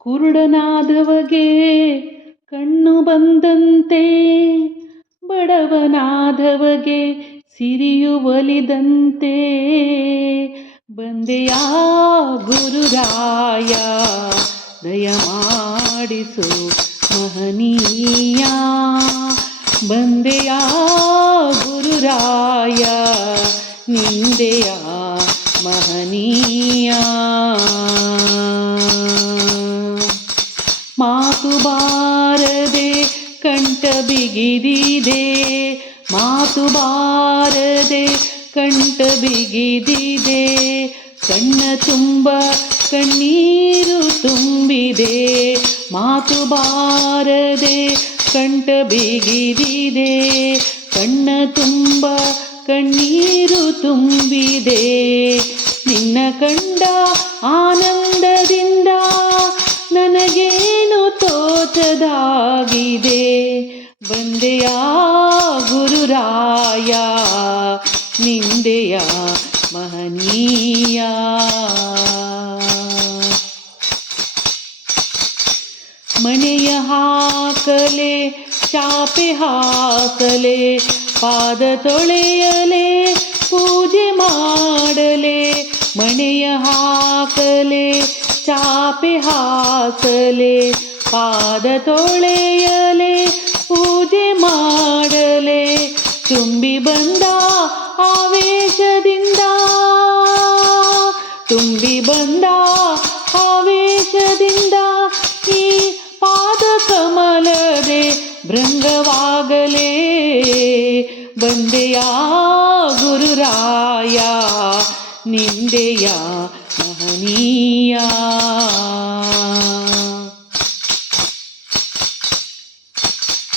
ಕುರುಡನಾದವಗೆ ಕಣ್ಣು ಬಂದಂತೆ, ಬಡವನಾದವಗೆ ಸಿರಿಯು ಒಲಿದಂತೆ, ಬಂದೆಯಾ ಗುರುರಾಯ ದಯಮಾಡಿಸು ಮಹನೀಯ, ಬಂದೆಯಾ ಗುರುರಾಯ ನಿಂದೆಯ ಮಹನೀಯ. ಮಾತು ಬಾರದೆ ಕಂಠ ಬಿಗಿದಿದೆ, ಮಾತು ಬಾರದೆ ಕಂಠ ಬಿಗಿದಿದೆ, ಕಣ್ಣ ತುಂಬ ಕಣ್ಣೀರು ತುಂಬಿದೆ, ಮಾತು ಬಾರದೆ ಕಂಠ ಬಿಗಿದಿದೆ, ಕಣ್ಣ ತುಂಬ ಕಣ್ಣೀರು ತುಂಬಿದೆ, ನಿನ್ನ ಕಂಡ ಆನಂದದಿಂದ ನನಗೇನು ತೋಚದಾಗಿದೆ, ಬಂದೆಯಾ ಗುರುರಾಯ ನಿಂದೆಯ ಮಹನೀಯ. ಮಣೆಯ ಹಾಕಲೆ ಚಾಪೆ ಹಾಕಲೆ, ಪಾದ ತೊಳೆಯಲೆ ಪೂಜೆ ಮಾಡಲೆ, ಮಣೆಯ ಹಾಕಲೆ ಚಾಪೆ ಹಾಕಲೆ, ಪಾದ ತೊಳೆಯಲೆ ಪೂಜೆ ಮಾಡಲೆ, ತುಂಬಿ ಬಂದ ಆವೇಶದಿಂದ, ತುಂಬಿ ಬಂದ ಆವೇಶದಿಂದ ಈ ಪಾದ ಕಮಲದೆ ಭೃಂಗವಾಗಲೇ, ಬಂದೆಯಾ ಗುರುರಾಯ ನಿಂದೆಯ ಮಹನೀಯ.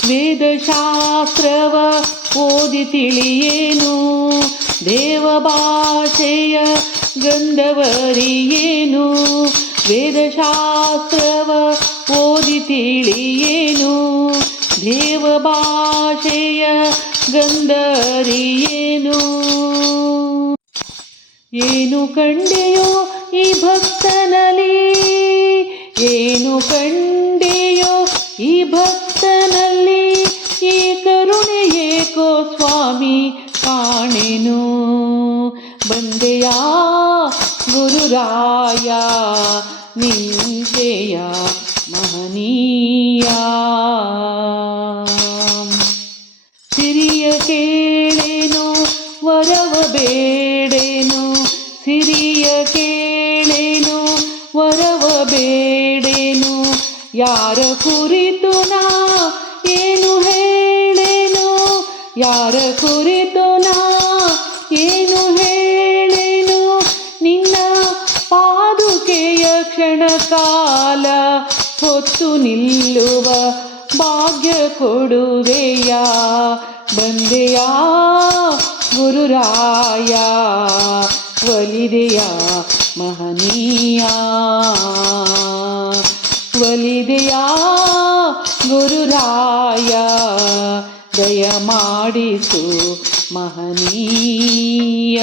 ವೇದಶಾಸ್ತ್ರವ ಓದಿ ತಿಳಿಯೇನು, ದೇವ ಭಾಷೆಯ ಗಂಧವರಿಯೇನು, ವೇದಶಾಸ್ತ್ರವ ಓದಿ ತಿಳಿಯೇನು, ದೇವ ಭಾಷೆಯ ಗಂಧರಿಯೇನು, ಏನು ಕಂಡೆಯೋ ಈ ಭಕ್ತನಲ್ಲಿ, ಏನು ಕಂಡೆಯೋ ಈ ಭಕ್ತನಲ್ಲಿ, ಈ ಕರುಣೆ ಏಕೋ ಸ್ವಾಮಿ ಕಾಣೆನು, ಬಂದೆಯಾ ಗುರುರಾಯ ನಿಂದೆಯ ಮಹನೀಯ. ಸಿರಿಯ ಕೇಳೇನು ವರವ ಬೇಡೇನು, ಸಿರಿಯ ಕೇಳೇನು ವರವ ಬೇಡೇನು, ಯಾರ ಕುರಿತು ನಾ ಏನು ಹೇಳೇನು, ಯಾರ ಕುರಿತು ನಾ ಏನು ಹೇಳೇನು, ನಿನ್ನ ಪಾದುಕೆಯ ಕ್ಷಣ ಕಾಲ ಹೊತ್ತು ನಿಲ್ಲುವ ಭಾಗ್ಯ ಕೊಡುವೆಯ, ಬಂದೆಯಾ ಗುರುರಾಯ ಒಲಿದೆಯ ಮಹನೀಯ, ಒಲಿದೆಯ ಗುರುರಾಯ ದಯ ಮಾಡಿಸು ಮಹನೀಯ.